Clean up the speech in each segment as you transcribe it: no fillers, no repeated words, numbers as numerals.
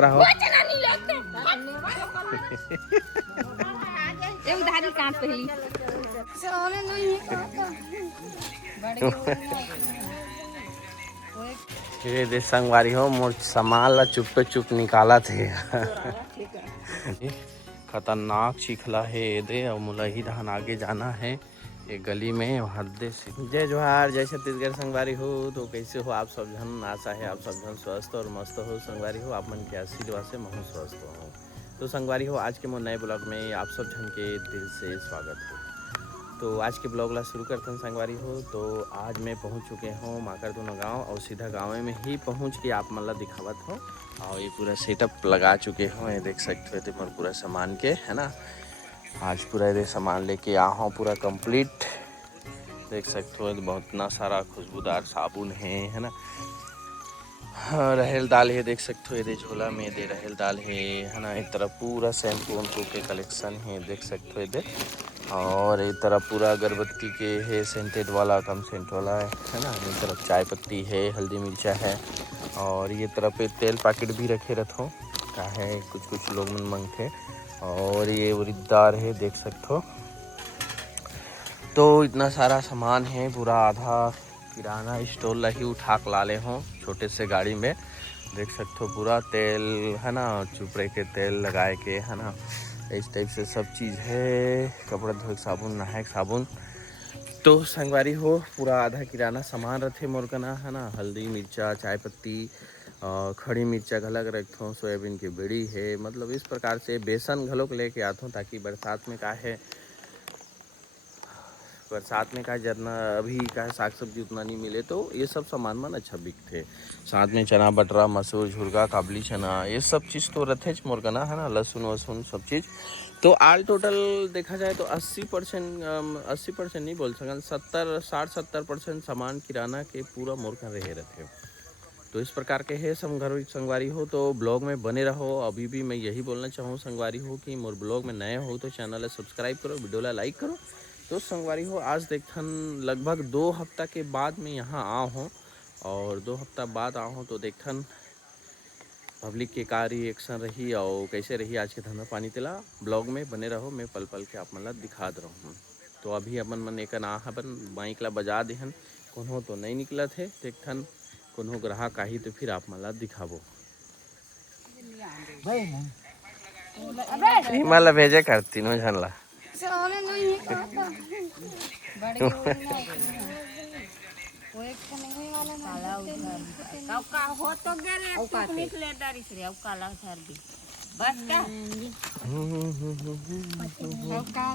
रहो उधारी काट पहली ये दे संगवारी हो मोर सामान ला चुप चुप निकाला थे खतरनाक चिखला है ये दे और मोला ही धान आगे जाना है ये गली में हद्दे से। जय जोहार, जय छत्तीसगढ़ संगवारी हो। तो कैसे हो आप सब जन? आशा है आप सब जन स्वस्थ और मस्त हो संगवारी हो। आप मन के आशीर्वाद से मैं स्वस्थ हो। तो संगवारी हो आज के मोर नए ब्लॉग में आप सब जन के दिल से स्वागत हो। तो आज के ब्लॉग ला शुरू करते हैं संगवारी हो। तो आज मैं पहुंच चुके हूँ माकर दोनों गाँव और सीधा गाँव में ही पहुंच के आप मन ला दिखावत हो। और ये पूरा सेटअप लगा चुके हो, ये देख सकते हो मोर पूरा सामान के है ना। आज पूरा ये सामान लेके आ हूँ पूरा कंप्लीट, देख सकते हो बहुत ना सारा खुशबूदार साबुन है ना। रहेल दाल है, देख सकते हो ये झोला में दे रहेल दाल है ना। एक तरफ पूरा शैम्पू उनको के कलेक्शन है, देख सकते हो ये। और एक तरफ पूरा अगरबत्ती के है, सेंटेड वाला कम सेंट वाला है ना। एक तरफ चाय पत्ती है, हल्दी मिर्चा है। और ये तरफ तेल पैकेट भी रखे रखो का है, कुछ लोग मन मांगते। और ये उड़ीदार है, देख सकते हो। तो इतना सारा सामान है, पूरा आधा किराना स्टोर ला ही उठा के ला ले हों छोटे से गाड़ी में, देख सकते हो। पूरा तेल है ना, चुपड़े के तेल लगाए के है ना, इस टाइप से सब चीज़ है। कपड़ा धोए साबुन, नहाए साबुन। तो संगवारी हो पूरा आधा किराना सामान रखे मोर कना है ना। हल्दी मिर्चा, चाय पत्ती, खड़ी मिर्चा घलक रखता हूँ, सोयाबीन की बेड़ी है। मतलब इस प्रकार से बेसन घलोक लेके आता हूँ ताकि बरसात में का है, बरसात में का जितना अभी का साग सब्जी उतना नहीं मिले तो ये सब सामान मन अच्छा बिकते। साथ में चना बटरा, मसूर, झुरगा, काबली चना, ये सब चीज़ तो रथे मोर कना है ना। लहसुन वसुन सब चीज़। तो आल टोटल देखा जाए तो 80% नहीं बोल सकन, 60-70% सामान किराना के पूरा मोर का रहे रथे। तो इस प्रकार के है संगवारी हो। तो ब्लॉग में बने रहो। अभी भी मैं यही बोलना चाहूँ संगवारी हो कि मोर ब्लॉग में नए हो तो चैनल ला सब्सक्राइब करो, वीडियो ला लाइक करो। तो संगवारी हो आज देखन लगभग 2 हफ्ता के बाद मैं यहाँ आ हूँ। और 2 हफ्ता बाद आ हूँ तो देखन पब्लिक के का रिएक्शन रही और कैसे रही आज के धंधा पानी तेला। ब्लॉग में बने रहो, मैं पल पल के आप मन ला दिखा दे रहा हूँ। तो अभी अपन मन एक ना अपन बाइक ला बजा देहन, कोनो तो नहीं निकला थे देखन, कोनो ग्राहक आही तो फिर आप मन ला दिखाबो। हिमालय भेजे कर तीनों झन ला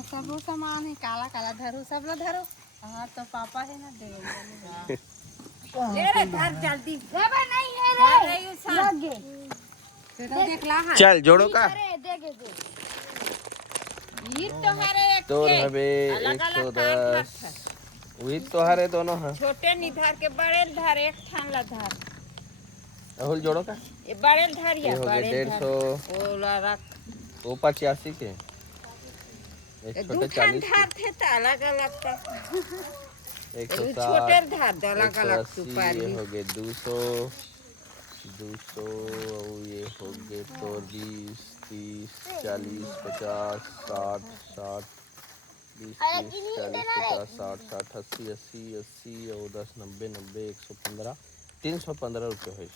सब सामान है, काला काला धरो, सब ला धरो। हाँ तो पापा है ना, दे धर जल्दी। चल जोड़ो का तो हवे 110 वही तो हरे दोनों हैं। छोटे निधार के बड़े धार एक ठान ला धार। राहुल जोड़ो का ये बड़े धार या हो गए 150 ओला रख वो 85 के एक छोटे 40 धार थे तो अलग अलग का 160 छोटे धार अलग अलग सुपारी हो गए 200 और ये हो गए तो 20 30 40 50 60 60 20 30 40 50 60 60 80 80 80 और 10 90 90 115 315 रुपये है।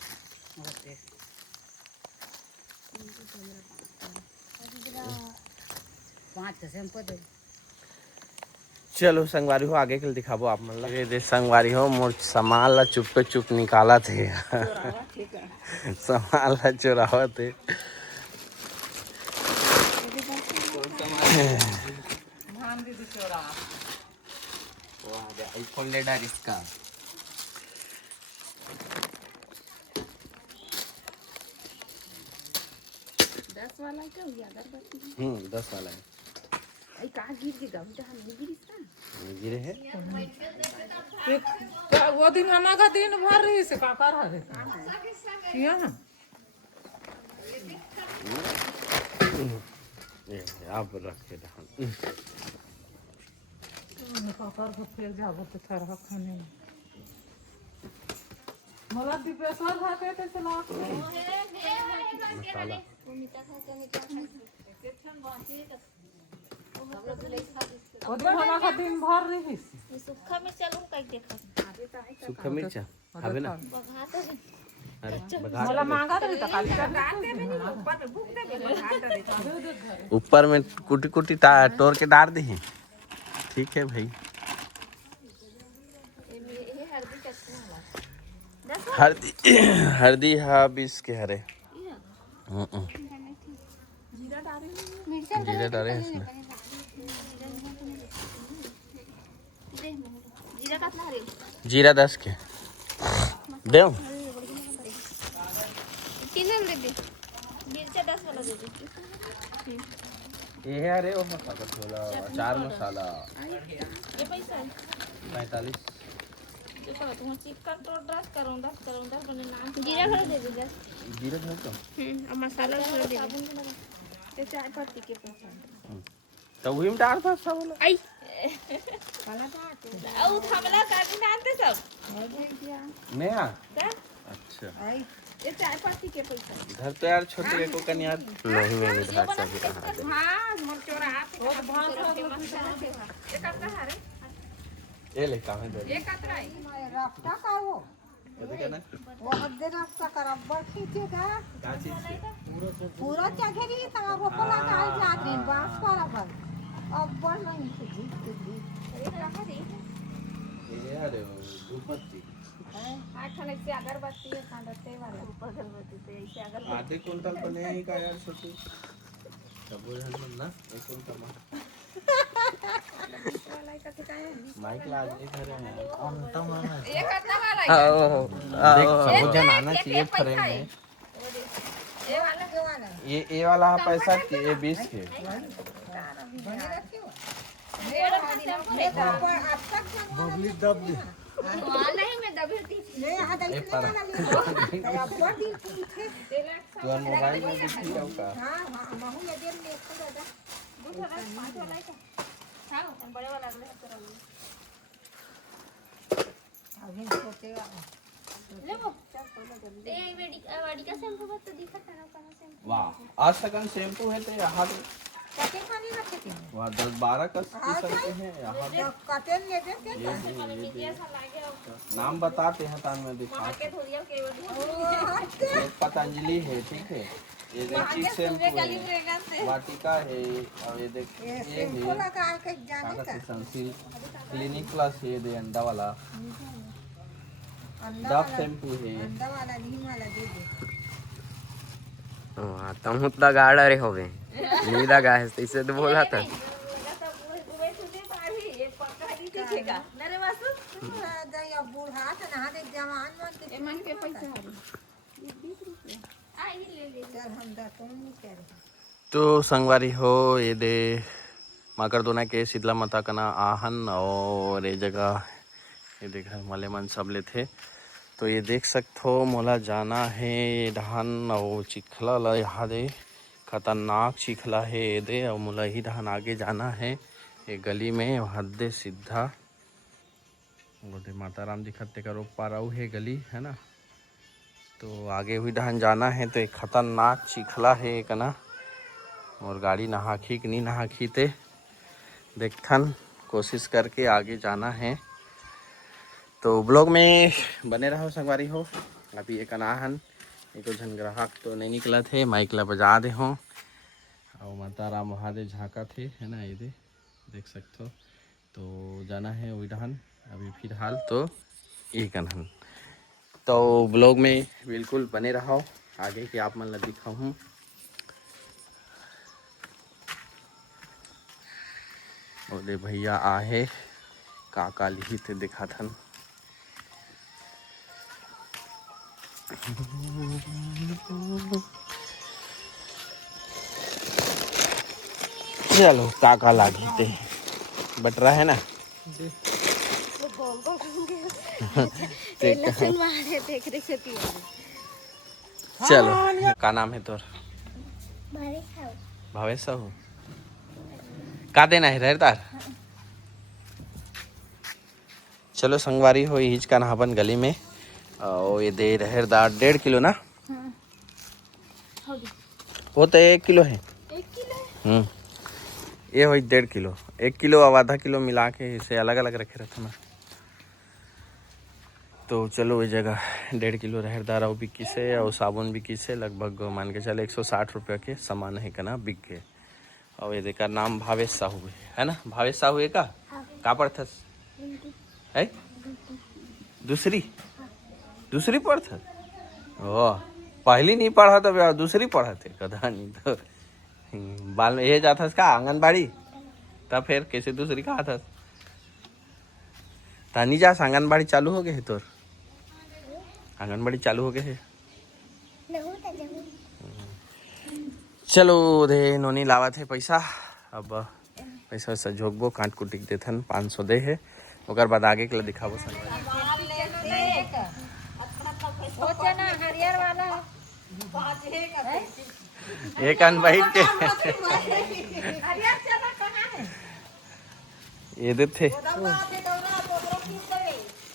चलो संगवारी हो आगे के लिए दिखाबो आप मन ला। ये संगवारी हो मोर सामान ला चुप निकाला थे सामान ला चुरावा थे। आईफोन ले डाल इसका। दस वाला क्या हो गया? 10 वाला है। आई कहाँ गिर गया? नहीं गिरी इसका। गिरे है वो दिन हमारा दिन भर रही से का कर रहे किया ना ये आप रख के धान काकर को फिर जाबो तो थरहा खाने मला दिपेश्वर भाते ते चला मसाला वो दिन हम आखा दिन भर रही से सूखा में चलूं कई देखा सूखा मिर्चा खाबे ना बघा तो अरे बघा मला मांगा रही तो काली ऊपर में कुटी कुटी तोड़ के डाल दी ठीक है भाई हल्दी हल्दी हाँ 20 के हरे जीरा डाले हैं इसमें जीरा कितना हरी जीरा 10 के दे तीन दे दे मिर्चा 10 वाला दे दे ये है अरे वो मसाला छोला अचार मसाला ये पैसा है 45 ये पता तुम चिकन तो ड्रेस करूंगा बने नाम जीरा भर दे दे जीरा है तो और मसाला भर दे दे ये चाय पत्ती के पैसा तो वही में डाल था सब वाला आई वाला का औ थमला काटी डालते सब नहीं हाँ क्या अच्छा ये चाय पत्ती के पैसा घर तो यार छोटे को कन यार नहीं मैं इधर से हां मोर चोरा हाथ वो भात ये करता है रे ये ले काम है दे ये कतरा है रास्ता का वो कहना वो हद्दे रास्ता का रबर खींचेगा क्या चीज पूरा चढ़ेगी तो रोपला का है जाती बांस का रबर अब बड़ नहीं खींची ये कहां रे ये यार धूपबत्ती हां खाने से अगरबत्ती है खांडते वाला अगरबत्ती से ऐसे अगरबत्ती आधे कुंटल बने ही का यार सोचो सब बोल ना एक कुंटल वाला का क्या है माइक लाज नहीं कर रहे हैं ये कितना वाला है देख मुझे आना चाहिए फ्रेम में ये वाला जो वाला ये वाला पैसा के ये 20 के बने रखी हो ये अब तक बबली दब दे वाला ही में दबी ले हाथ ए ऐसे पर वाला रबर दी पीछे तो मोबाइल में दिखी जाओ का हां हां महू ये देर में एक दादा दूसरा 5 वाला है हां बड़े वाला अगले हफ्ते रहो अभी छोटे वाला ले वो ए वाडी का शैम्पू बस दिखा था ना कहां शैम्पू वाह आज तक शैम्पू है तो यहाँ कटे खानी रखे थे वहाँ 10-12 का किस्म के हैं यहाँ तो कटे ले दे के ये नाम बताते हैं तान में दिखा के धोरिया के एक पतंजलि है ठीक है ये देखिए शैम्पू है वाटिका है और ये देख ये है बोला का के जाने काका का से सनसिल्क क्लिनिक प्लस है दे अंडा वाला अंडा डव शैम्पू है अंडा वाला नीम वाला दे दे तुम उतना गाड़ा रे होवे नीदा गाय इसे तो बोला था दई अब बूढ़ा त नहा दे जवान मन मन के पैसा चल हम दा तुम नहीं करे तो संगवारी हो ये दे माकरदोना के शीतला माता का ना आहन और ये जगह ये देख मले मन सब ले थे तो ये देख सकते हो मोला जाना है धान और चिखला ला यहाँ दे खतरनाक चिखला है ये दे और मोला ही धान आगे जाना है ये गली में वहाँ दे सीधा वो दे माता राम दिखते का रोक पा रहा है गली है ना तो आगे हुई धान जाना है तो एक खतरनाक चिखला है एक ना और गाड़ी नहाखी कि नहीं नहाखी ते देखथन कोशिश करके आगे जाना है तो ब्लॉग में बने रहो संगवारी हो अभी एक अनाहन एक झन ग्राहक तो नहीं निकला थे माइक ला बजा दे हो और माता राम महादेव झाँका थे है ना ये देख सकते हो तो जाना है विधान अभी फिलहाल तो एक अनहन तो ब्लॉग में बिल्कुल बने रहो आगे की आप मन ला दिखाऊँ बोले भैया आहे काका लिही थे दिखा थन चलो काका लागी थे बट रहा है ना चलो का नाम है तोर भावेश साहू का देना है रहतार चलो संगवारी हो हिच का नहाबन गली में और ये दे रहरदार 1.5 किलो ना वो तो 1 किलो है। 1 किलो ये हो 1.5 किलो, 1 किलो और आधा किलो मिला के इसे अलग अलग रखे रहते ना। तो चलो ये जगह 1.5 किलो रहर दाल और बिकी से और साबुन बिकी से लगभग मान के चले 160 रुपये के सामान है कना बिक गए। और ये देखा नाम भावेश साहू है ना, भावेश साहू है का पढ़ है दूसरी पढ़ था। ओ पहली नहीं पढ़ा तो दूसरी पढ़ा थे कदा नहीं तो बाल ये जाता का आंगनबाड़ी तब फिर कैसे दूसरी कहा था तानी जा आंगनबाड़ी चालू हो गए है तोर आंगनबाड़ी चालू हो गए है। चलो दे नोनी लावा थे पैसा, अब पैसा वैसा झोंकबो काट कुटिक देथन 500 दे है ओकर बाद आगे के लिए दिखाबो सन। वो चना हरियर वाला एक अन बैठ के हरियर चना कहाँ है? ये दे थे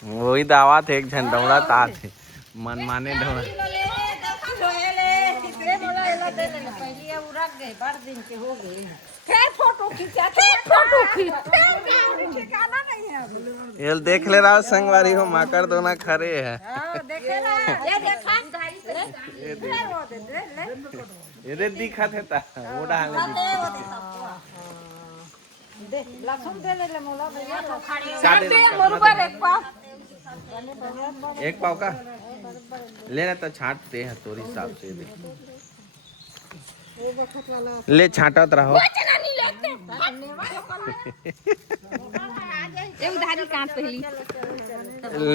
वही दावा थे एक झंडौड़ा ता थे मन माने ढौड़ा ये देख ले रहा संगवारी हो माकर दोना खरे है। ये दे दिखा थे ता वो डाले एक पाव का लेना तो छांटते हैं तोरी हिसाब से ले छांटत रहो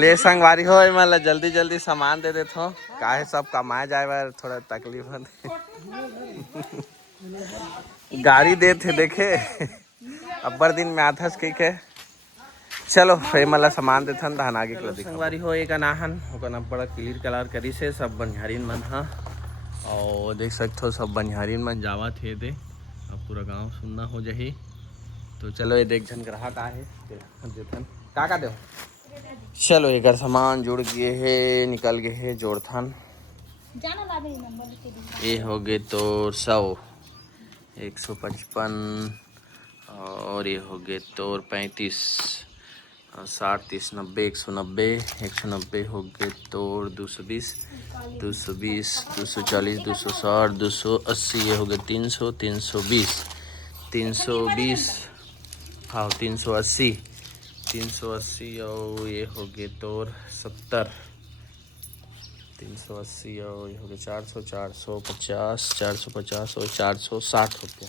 ले संगवारी हो मतलब जल्दी जल्दी सामान दे देते हो काहे सब कमाए जाए बार थोड़ा तकलीफ है। गाड़ी दे थे देखे अब्बर दिन में आथस के चलो फिर मतलब सामान देथन धान आगे के लिए संगवारी हो एक अनाहन ओकना बड़ा क्लियर कलर करी से सब बनिहारिन मन हा और देख सकते हो सब बनिहारिन मन जावा थे दे अब पूरा गांव सुनना हो जाही। तो चलो ये देख झन ग्राहक आए देथन का दे चलो एक सामान जुड़ गए है निकल गए है जोड़थन ये हो गए तो 100 155 और ये हो गए तो 35 60 30 90 190 हो गए तो 220 240 260 280 ये हो गए 300 320 हाँ 380 और ये हो गए तो 70 380 और ये हो गए 400 450 और 460 रुपया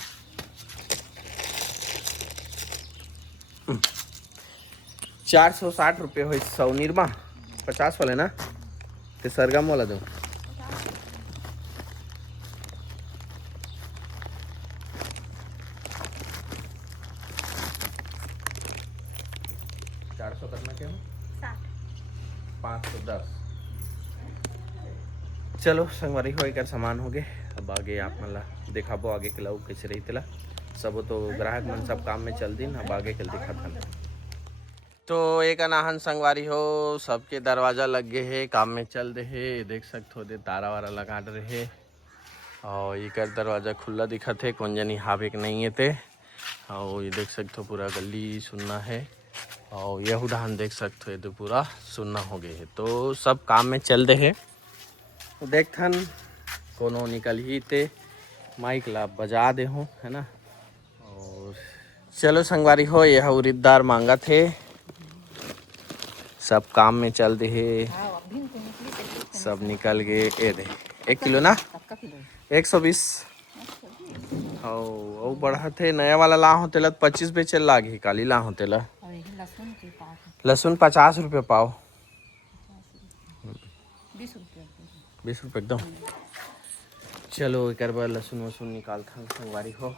460 रुपये हो 100 निर्मा 50 वाले ना ते सरगम वाला दो 400 करना क्या 510 चलो संगवारी हो एक सामान हो गए। अब आगे आप मतलब दिखाबो आगे के लाऊ कैसे रही तेला सब तो ग्राहक मन सब काम में चल दिन अब आगे के दिखा था। तो एक अनाहन संगवारी हो सबके दरवाज़ा लग गए है काम में चल रहे है देख सकते हो दे तारा वारा लगा रहे और एक दरवाज़ा खुला दिखा थे कौन जनी हावे नहीं है थे और ये देख सकते हो पूरा गली सुनना है और यह उड़ान देख सकते हो तो पूरा सुनना हो गए है। तो सब काम में चल रहे है तो देखथन कोनो निकल ही ते माइक ला बजा दे हो है ना। और चलो संगवारी हो यह उरीदार मांगा थे सब काम में चल रहे सब निकल गए ये दे 1 किलो ना 120 और बढ़ा थे नया वाला ला होते 25 बेचल लागे काली ला होते लहसुन 50 रुपये पाव 20 रुपये एकदम। चलो एक बार लहसुन वसुन निकाल था संगवारी हो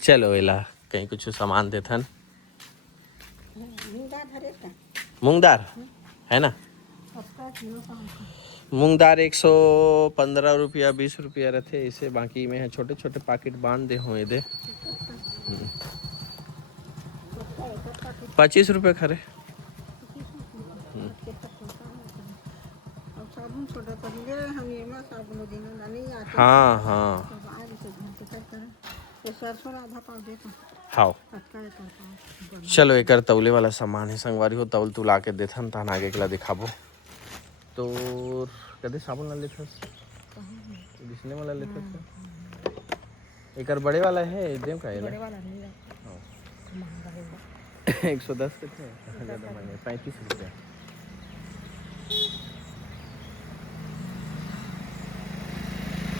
चलो एला कहीं कुछ सामान दे थन मूंग दाल है ना मूंग दाल 115 रुपया 20 रुपया रहते इसे बाकी में है छोटे छोटे पैकेट बांध दे हो दे 25 रुपये खरे हम ये में सब लोग नहीं आते हाँ हाँ सब आज से घंटे तक करें ये सरसों आधा पाव देता हाँ कटका एक पाव चलो एक तौले वाला सामान है संगवारी हो तौल तू ला के देथन तहन आगे के ला दिखाबो तो कदे साबुन ला लेथस दिसने वाला लेथस एक बड़े वाला है देव का बड़े वाला नहीं रहता महंगा है 110 कितने ज़्यादा महंगे 35 रुपये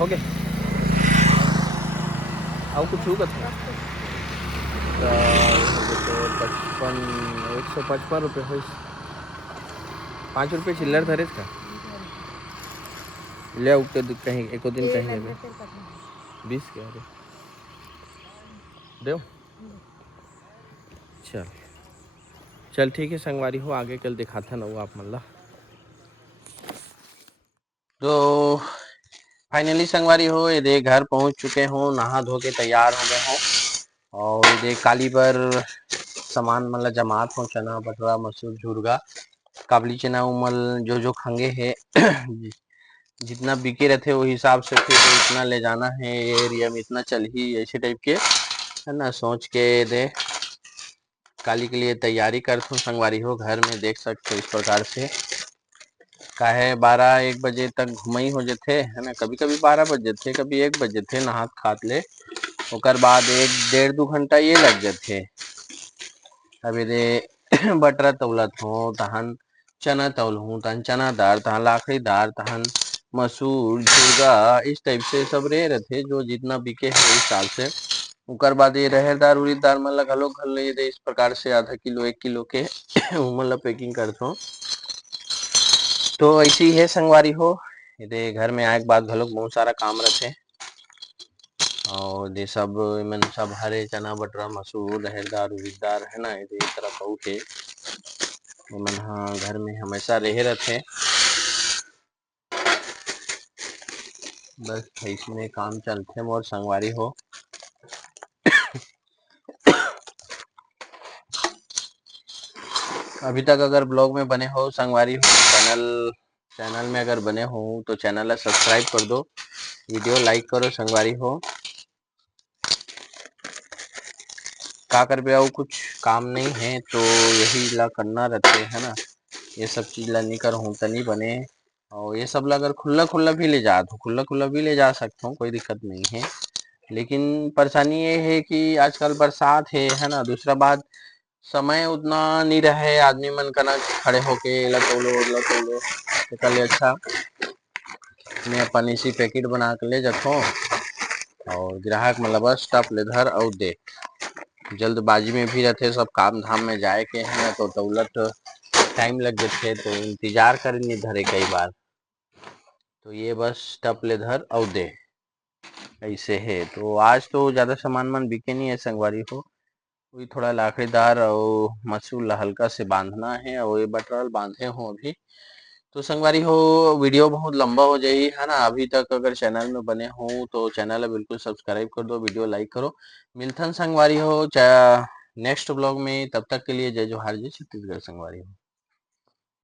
हो गए और कुछ होगा था तो 155 रुपये हो 5 रुपये चिल्लर धरे का ले उगते कहीं एको दिन कहीं 20 के अरे दो चल चल ठीक है संगवारी हो आगे कल दिखाता ना वो आप मल्ला तो फाइनली संगवारी हो ये देख घर पहुंच चुके हो नहा धो के तैयार हो गए हो और ये देख काली पर सामान मतलब जमात हो चना बटरा मसूर झुरगा काबली चना उमल जो जो खंगे है जितना बिके रहते वो हिसाब से फिर इतना ले जाना है ये एरिया में इतना चल ही ऐसे टाइप के है ना सोच के दे काली के लिए तैयारी करता हूँ संगवारी हो घर में देख सकते हो इस प्रकार से काहे 12-1 बजे तक घुमई हो जाते है ना कभी कभी 12 बजे थे कभी 1 बजे थे नहात खात ले ओकर बाद 1-1.5-2 घंटा ये लग जाते अभी दे बटरा तौलत हो तहन चना तौल हूँ तहन चना दार तहन लाखड़ी दार तहन मसूर झुरगा इस टाइप से सब रहे रहते जो जितना बिके है इस साल से उकर बाद ये रहेदार उड़ीदार मतलब घलोक घल ले दे इस प्रकार से आधा किलो 1 किलो के मतलब पैकिंग करता हूँ तो ऐसी है संगवारी हो ये घर में आए के बाद घलोक बहुत सारा काम रहते और ये सब मन सब हरे चना बटरा मसूर रहेदार उड़ीदार है ना ये तरह बहुत है मन हाँ घर में हमेशा रहे रहते बस इसमें काम चलते मोर संगवारी हो अभी तक अगर ब्लॉग में बने हो संगवारी हो चैनल में अगर बने हो तो चैनल ला सब्सक्राइब कर दो वीडियो लाइक करो संगवारी हो का कर और कुछ काम नहीं है तो यही ला करना रहते है ना ये सब चीज ला नहीं कर हूँ तनी बने और ये सब ला अगर खुला खुला भी ले जा तो खुला खुला भी ले जा सकता हूँ कोई दिक्कत नहीं है लेकिन परेशानी ये है कि आजकल बरसात है ना दूसरा बात समय उतना नहीं रहे आदमी मन कना खड़े होके लतोलो तो कल अच्छा मैं अपन इसी पैकेट बना के ले जाता हूँ और ग्राहक मतलब बस टप ले धर और दे जल्दबाजी में भी रहते सब काम धाम में जाए के है ना तो दौलत टाइम लग जाते तो इंतजार कर नहीं धरे कई बार तो ये बस टप ले धर और दे ऐसे है तो आज तो ज्यादा सामान मन बिके नहीं है संगवारी हो वही थोड़ा लाखड़ीदार और मसूर ला हल्का से बांधना है और ये बटरल बांधे हो अभी तो संगवारी हो वीडियो बहुत लंबा हो जाए है ना अभी तक अगर चैनल में बने हो तो चैनल बिल्कुल सब्सक्राइब कर दो वीडियो लाइक करो मिलथन संगवारी हो नेक्स्ट ब्लॉग में तब तक के लिए जय जोहार जय छत्तीसगढ़ संगवारी हो।